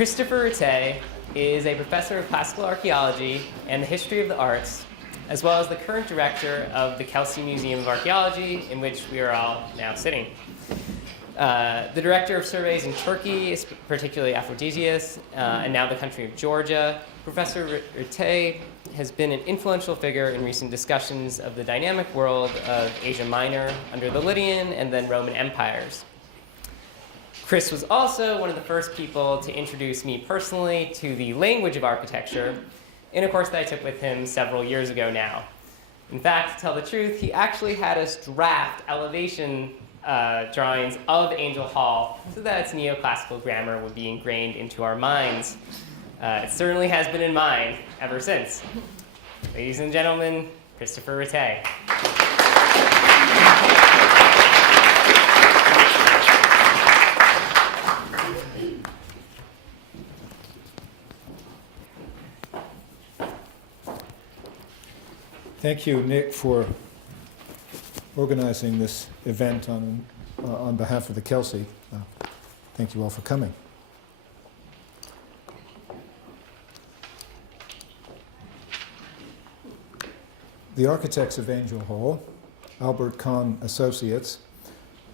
Christopher Ratte is a professor of classical archaeology and the history of the arts, as well as the current director of the Kelsey Museum of Archaeology, in which we are all now sitting. The director of surveys in Turkey, particularly Aphrodisias, and now the country of Georgia. Professor Ratte has been an influential figure in recent discussions of the dynamic world of Asia Minor under the Lydian and then Roman empires. Chris was also one of the first people to introduce me personally to the language of architecture in a course that I took with him several years ago now. In fact, to tell the truth, he actually had us draft elevation drawings of Angel Hall so that its neoclassical grammar would be ingrained into our minds. It certainly has been in mine ever since. Ladies and gentlemen, Christopher Ratte. Thank you, Nick, for organizing this event on behalf of the Kelsey. Thank you all for coming. The architects of Angel Hall, Albert Kahn Associates,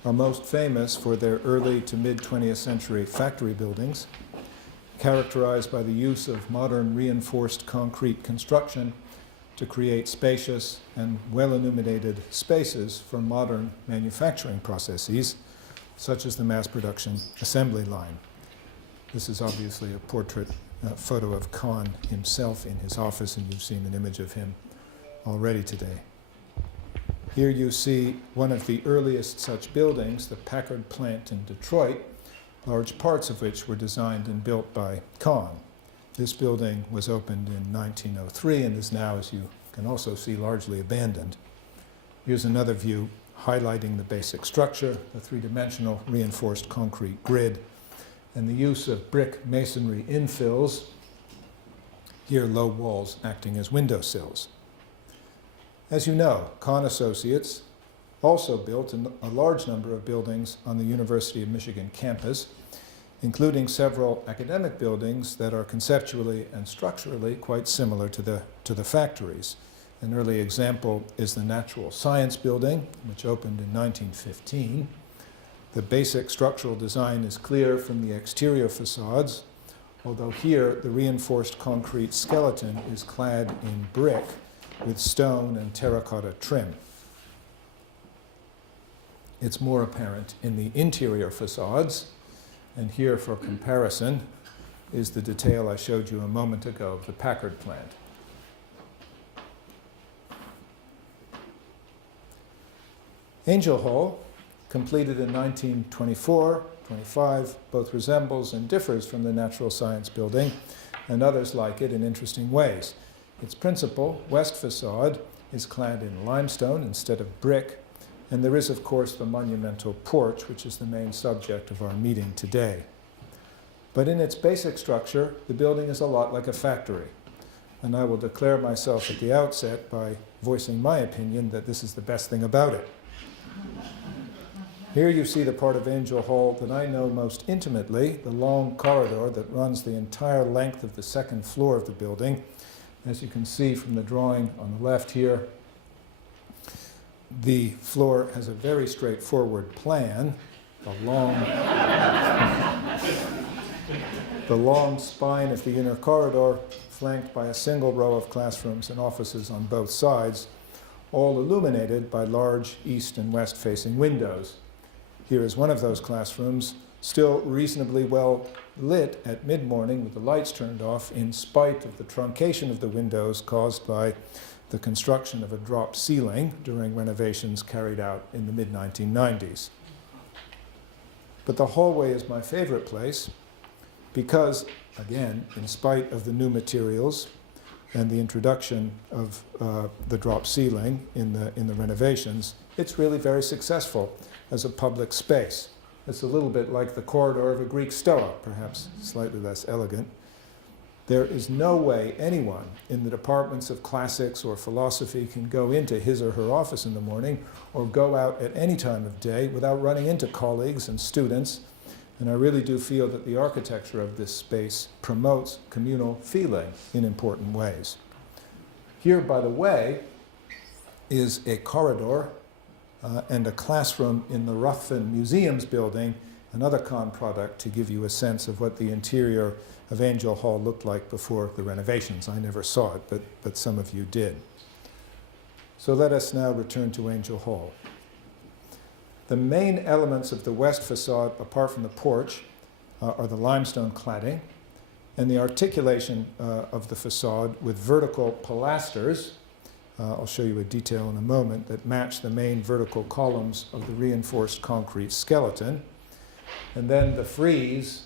are most famous for their early to mid-20th century factory buildings, characterized by the use of modern reinforced concrete construction to create spacious and well-illuminated spaces for modern manufacturing processes, such as the mass production assembly line. This is obviously a portrait photo of Kahn himself in his office, and you've seen an image of him already today. Here you see one of the earliest such buildings, the Packard plant in Detroit, large parts of which were designed and built by Kahn. This building was opened in 1903 and is now, as you can also see, largely abandoned. Here's another view highlighting the basic structure, the three-dimensional reinforced concrete grid, and the use of brick masonry infills, here low walls acting as windowsills. As you know, Kahn Associates also built a large number of buildings on the University of Michigan campus, including several academic buildings that are conceptually and structurally quite similar to the factories. An early example is the Natural Science Building, which opened in 1915. The basic structural design is clear from the exterior facades, although here the reinforced concrete skeleton is clad in brick with stone and terracotta trim. It's more apparent in the interior facades, and here for comparison is the detail I showed you a moment ago of the Packard plant. Angel Hall, completed in 1924-25, both resembles and differs from the Natural Science Building and others like it in interesting ways. Its principal, west facade, is clad in limestone instead of brick, and there is, of course, the monumental porch, which is the main subject of our meeting today. But in its basic structure, the building is a lot like a factory, and I will declare myself at the outset by voicing my opinion that this is the best thing about it. Here you see the part of Angel Hall that I know most intimately, the long corridor that runs the entire length of the second floor of the building. As you can see from the drawing on the left here, the floor has a very straightforward plan. The long spine of the inner corridor, flanked by a single row of classrooms and offices on both sides, all illuminated by large east and west facing windows. Here is one of those classrooms, still reasonably well lit at mid-morning with the lights turned off in spite of the truncation of the windows caused by the construction of a drop ceiling during renovations carried out in the mid-1990s. But the hallway is my favorite place because, again, in spite of the new materials and the introduction of the drop ceiling in the renovations, it's really very successful as a public space. It's a little bit like the corridor of a Greek stoa, perhaps slightly less elegant. There is no way anyone in the departments of classics or philosophy can go into his or her office in the morning or go out at any time of day without running into colleagues and students And I really do feel that the architecture of this space promotes communal feeling in important ways. Here, by the way, is a corridor and a classroom in the Ruthven Museums building, another Kahn product, to give you a sense of what the interior of Angel Hall looked like before the renovations. I never saw it, but some of you did. So let us now return to Angel Hall. The main elements of the west facade, apart from the porch, are the limestone cladding and the articulation of the facade with vertical pilasters. I'll show you a detail in a moment, that match the main vertical columns of the reinforced concrete skeleton. And then the frieze,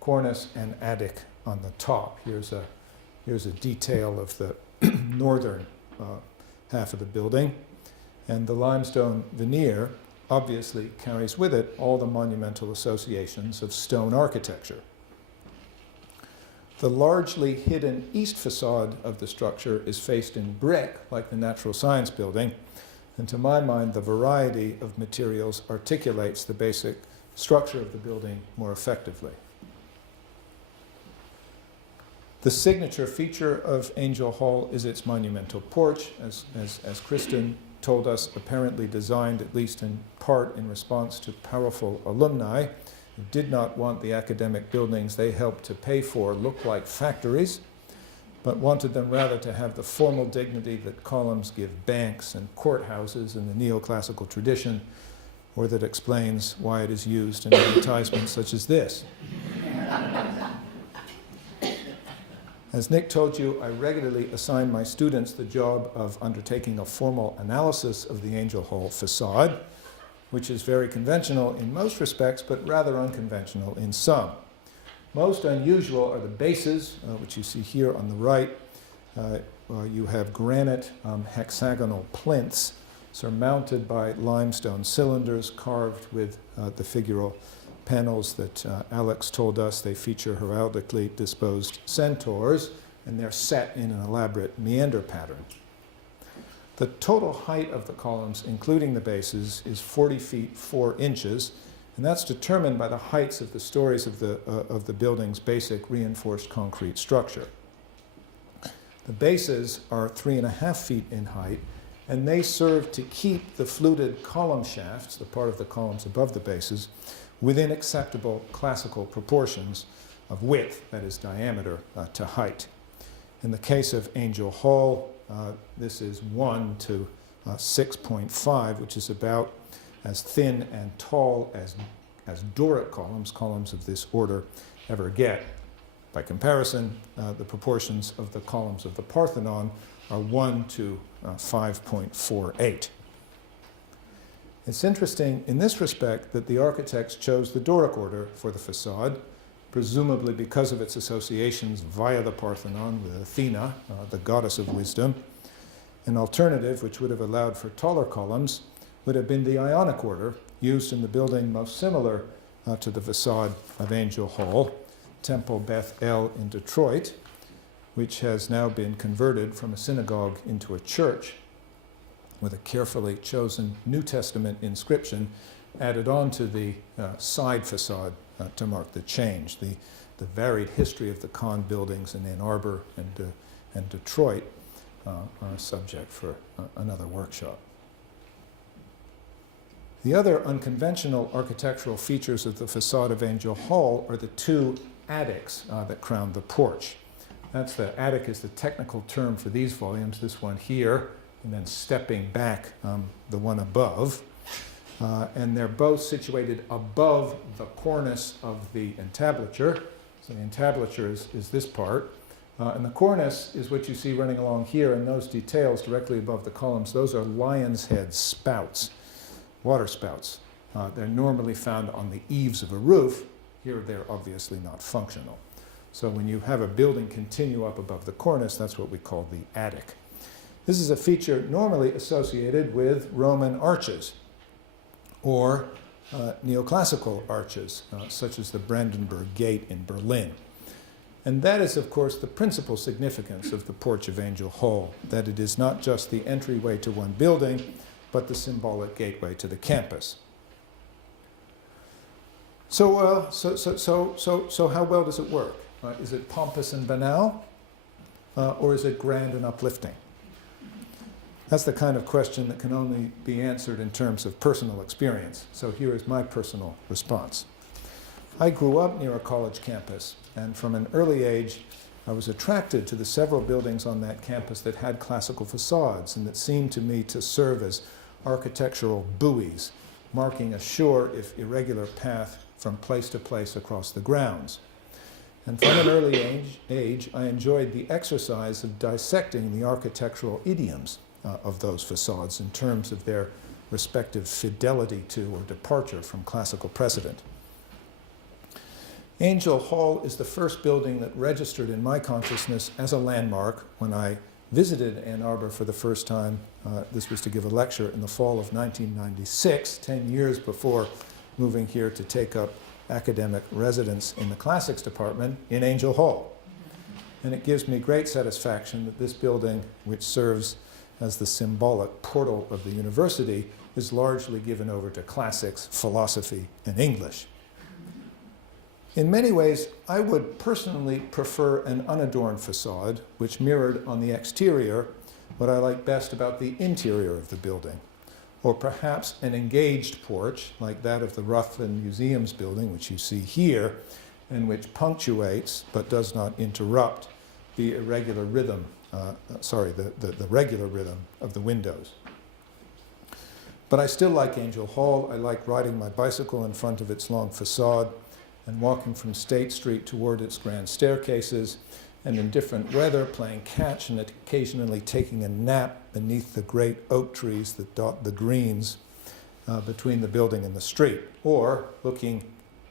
cornice and attic on the top. Here's a detail of the northern half of the building. And the limestone veneer obviously carries with it all the monumental associations of stone architecture. The largely hidden east facade of the structure is faced in brick, like the Natural Science Building, and to my mind, the variety of materials articulates the basic structure of the building more effectively. The signature feature of Angel Hall is its monumental porch, as Kristen told us, apparently designed at least in part in response to powerful alumni who did not want the academic buildings they helped to pay for look like factories, but wanted them rather to have the formal dignity that columns give banks and courthouses in the neoclassical tradition, or that explains why it is used in advertisements such as this. As Nick told you, I regularly assign my students the job of undertaking a formal analysis of the Angel Hall facade, which is very conventional in most respects, but rather unconventional in some. Most unusual are the bases, which you see here on the right. You have granite hexagonal plinths surmounted by limestone cylinders carved with the figural panels that Alex told us they feature heraldically disposed centaurs, and they're set in an elaborate meander pattern. The total height of the columns, including the bases, is 40 feet 4 inches, and that's determined by the heights of the stories of the building's basic reinforced concrete structure. The bases are 3.5 feet in height, and they serve to keep the fluted column shafts, the part of the columns above the bases, within acceptable classical proportions of width, that is diameter, to height. In the case of Angel Hall, this is 1 to 6.5, which is about as thin and tall as Doric columns of this order, ever get. By comparison, the proportions of the columns of the Parthenon are 1 to 5.48. It's interesting in this respect that the architects chose the Doric order for the facade, presumably because of its associations via the Parthenon with Athena, the goddess of wisdom. An alternative, which would have allowed for taller columns, would have been the Ionic order, used in the building most similar to the facade of Angel Hall, Temple Beth El in Detroit, which has now been converted from a synagogue into a church, with a carefully chosen New Testament inscription added on to the side facade to mark the change. The varied history of the Kahn buildings in Ann Arbor and Detroit are a subject for another workshop. The other unconventional architectural features of the facade of Angel Hall are the two attics that crown the porch. The attic is the technical term for these volumes, this one here, and then stepping back the one above. And they're both situated above the cornice of the entablature. So the entablature is this part. And the cornice is what you see running along here, and those details directly above the columns, those are lion's head spouts, water spouts. They're normally found on the eaves of a roof. Here they're obviously not functional. So when you have a building continue up above the cornice, that's what we call the attic. This is a feature normally associated with Roman arches or neoclassical arches, such as the Brandenburg Gate in Berlin. And that is, of course, the principal significance of the porch of Angel Hall, that it is not just the entryway to one building, but the symbolic gateway to the campus. So how well does it work? Is it pompous and banal, or is it grand and uplifting? That's the kind of question that can only be answered in terms of personal experience. So here is my personal response. I grew up near a college campus, and from an early age, I was attracted to the several buildings on that campus that had classical facades and that seemed to me to serve as architectural buoys, marking a sure, if irregular, path from place to place across the grounds. And from an early age, I enjoyed the exercise of dissecting the architectural idioms of those facades in terms of their respective fidelity to or departure from classical precedent. Angel Hall is the first building that registered in my consciousness as a landmark when I visited Ann Arbor for the first time. This was to give a lecture in the fall of 1996, 10 years before moving here to take up academic residence in the classics department in Angel Hall. And it gives me great satisfaction that this building, which serves as the symbolic portal of the university, is largely given over to classics, philosophy, and English. In many ways, I would personally prefer an unadorned facade, which mirrored on the exterior what I like best about the interior of the building, or perhaps an engaged porch, like that of the Ruthven Museum's building, which you see here, and which punctuates, but does not interrupt, the irregular rhythm, the regular rhythm of the windows. But I still like Angel Hall. I like riding my bicycle in front of its long facade and walking from State Street toward its grand staircases, and in different weather playing catch and occasionally taking a nap beneath the great oak trees that dot the greens between the building and the street, or looking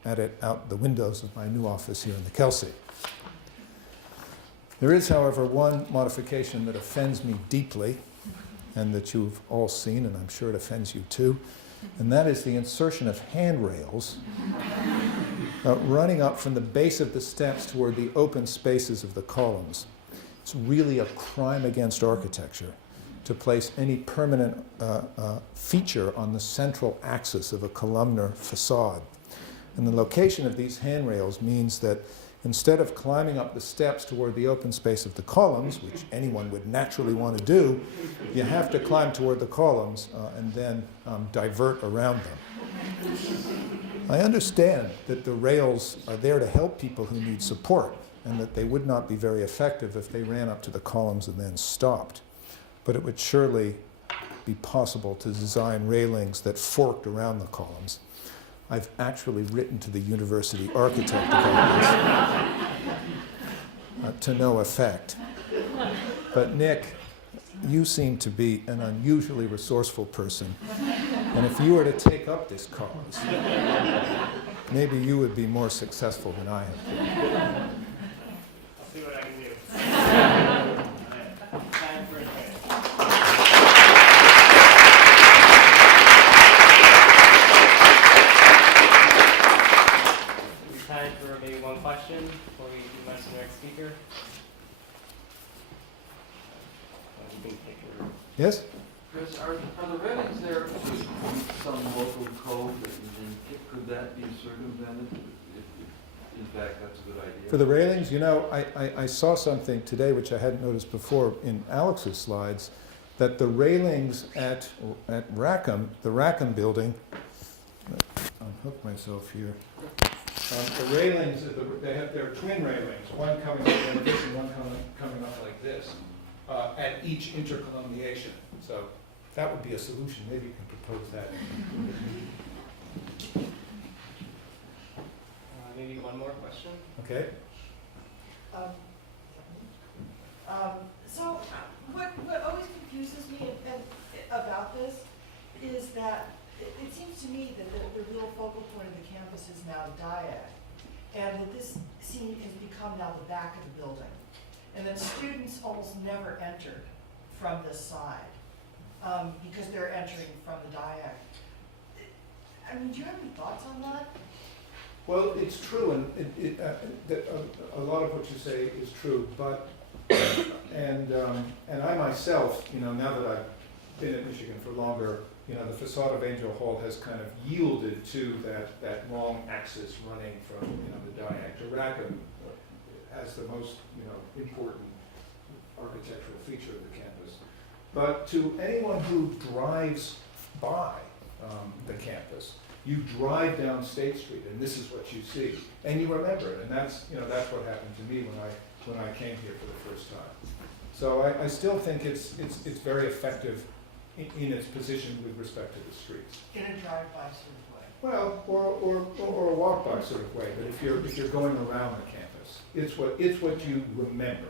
at it out the windows of my new office here in the Kelsey. There is, however, one modification that offends me deeply, and that you've all seen, and I'm sure it offends you too, and that is the insertion of handrails running up from the base of the steps toward the open spaces of the columns. It's really a crime against architecture to place any permanent feature on the central axis of a columnar facade. And the location of these handrails means that instead of climbing up the steps toward the open space of the columns, which anyone would naturally want to do, you have to climb toward the columns and then divert around them. I understand that the rails are there to help people who need support, and that they would not be very effective if they ran up to the columns and then stopped. But it would surely be possible to design railings that forked around the columns. I've actually written to the university architect about this to no effect. But Nick, you seem to be an unusually resourceful person, and if you were to take up this cause, maybe you would be more successful than I have been. I'll see what I can do. Time for a break. Time for maybe one question before we move on to the next speaker. Yes? Chris, are the railings there to meet some local code, and could that be circumvented if in fact that's a good idea? For the railings, you know, I saw something today which I hadn't noticed before in Alex's slides, that the railings at Rackham, the Rackham building, unhook myself here. The railings, they're twin railings, one coming up like this and one coming up like this, at each intercolumniation. So that would be a solution. Maybe you can propose that. Maybe one more question. Okay. So what always confuses me about this is that it seems to me that the real focal point of the campus is now Diag, and that this scene has become now the back of the building, and that students almost never enter from this side because they're entering from the Diag. I mean, do you have any thoughts on that? Well, it's true, and a lot of what you say is true, but and I myself, you know, now that I've been at Michigan for longer, the facade of Angel Hall has kind of yielded to that long axis running from, the diag to Ratte as the most, important architectural feature of the campus. But to anyone who drives by the campus, you drive down State Street, and this is what you see, and you remember it, and that's what happened to me when I came here for the first time. So I still think it's very effective in its position with respect to the streets. In a drive-by sort of way. Well, or a walk-by sort of way, but if you're going around the campus, it's what you remember.